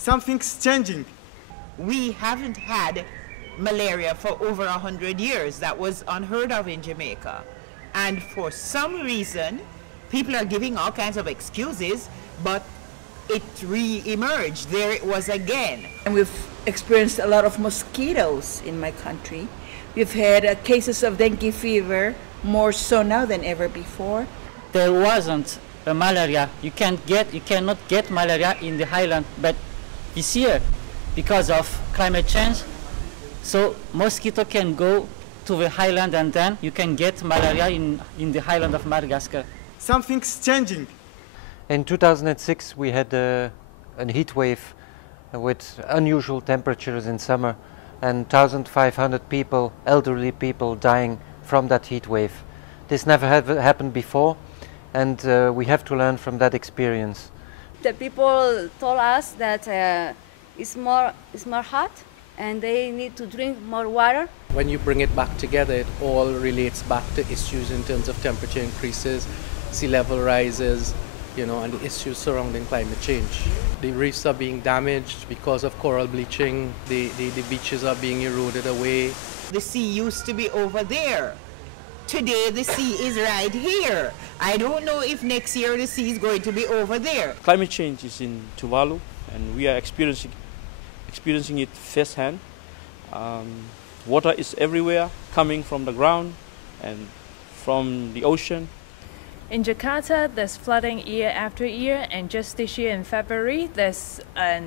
Something's changing. We haven't had malaria for over 100 years. That was unheard of in Jamaica. And for some reason, people are giving all kinds of excuses, but it re-emerged. There it was again. And we've experienced a lot of mosquitoes in my country. We've had cases of dengue fever, more so now than ever before. There wasn't a malaria. You cannot get malaria in the highland, but this year, because of climate change, so mosquito can go to the highland and then you can get malaria in the highland of Madagascar. Something's changing. In 2006 we had a heat wave with unusual temperatures in summer and 1,500 people, elderly people, dying from that heat wave. This never happened before, and we have to learn from that experience. The people told us that it's more hot and they need to drink more water. When you bring it back together, it all relates back to issues in terms of temperature increases, sea level rises, and the issues surrounding climate change. The reefs are being damaged because of coral bleaching, the beaches are being eroded away. The sea used to be over there. Today the sea is right here. I don't know if next year the sea is going to be over there. Climate change is in Tuvalu and we are experiencing it firsthand. Water is everywhere, coming from the ground and from the ocean. In Jakarta, there's flooding year after year, and just this year in February, there's a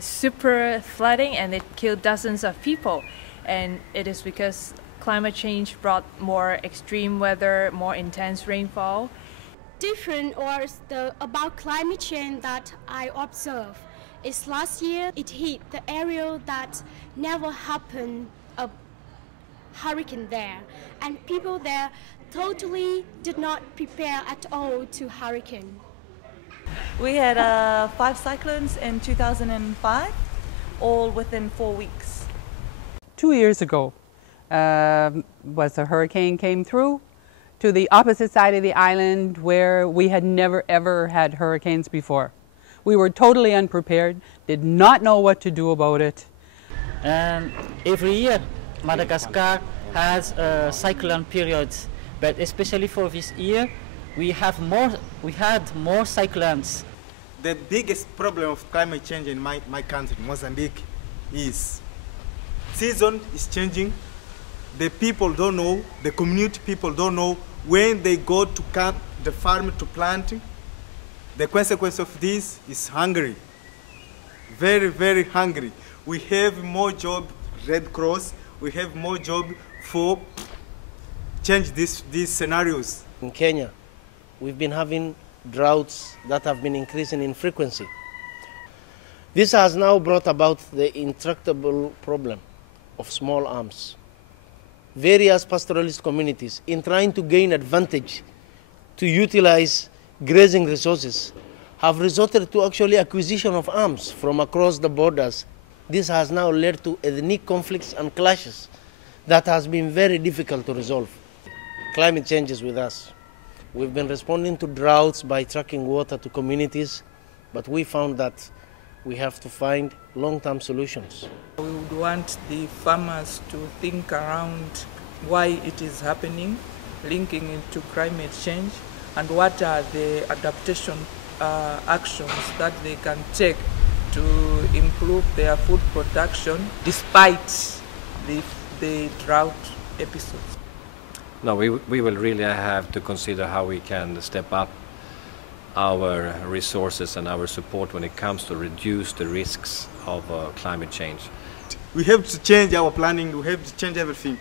super flooding and it killed dozens of people. And it is because climate change brought more extreme weather, more intense rainfall. Different about climate change that I observe is last year it hit the area that never happened a hurricane there, and people there totally did not prepare at all to hurricane. We had 5 cyclones in 2005, all within 4 weeks. 2 years ago was a hurricane came through to the opposite side of the island where we had never ever had hurricanes before. We were totally unprepared, did not know what to do about it. Every year Madagascar has cyclone periods, but especially for this year we had more cyclones. The biggest problem of climate change in my country, Mozambique, is season is changing. The people don't know, the community people don't know when they go to cut the farm to plant. The consequence of this is hungry, very, very hungry. We have more job, Red Cross, we have more job for change these scenarios. In Kenya, we've been having droughts that have been increasing in frequency. This has now brought about the intractable problem of small arms. Various pastoralist communities, in trying to gain advantage to utilize grazing resources, have resorted to actually acquisition of arms from across the borders. This has now led to ethnic conflicts and clashes that has been very difficult to resolve. Climate change is with us. We've been responding to droughts by trucking water to communities, but we found that we have to find long-term solutions. We would want the farmers to think around why it is happening, linking it to climate change, and what are the adaptation actions that they can take to improve their food production despite the drought episodes. No, we will really have to consider how we can step up our resources and our support when it comes to reduce the risks of climate change. We have to change our planning, we have to change everything.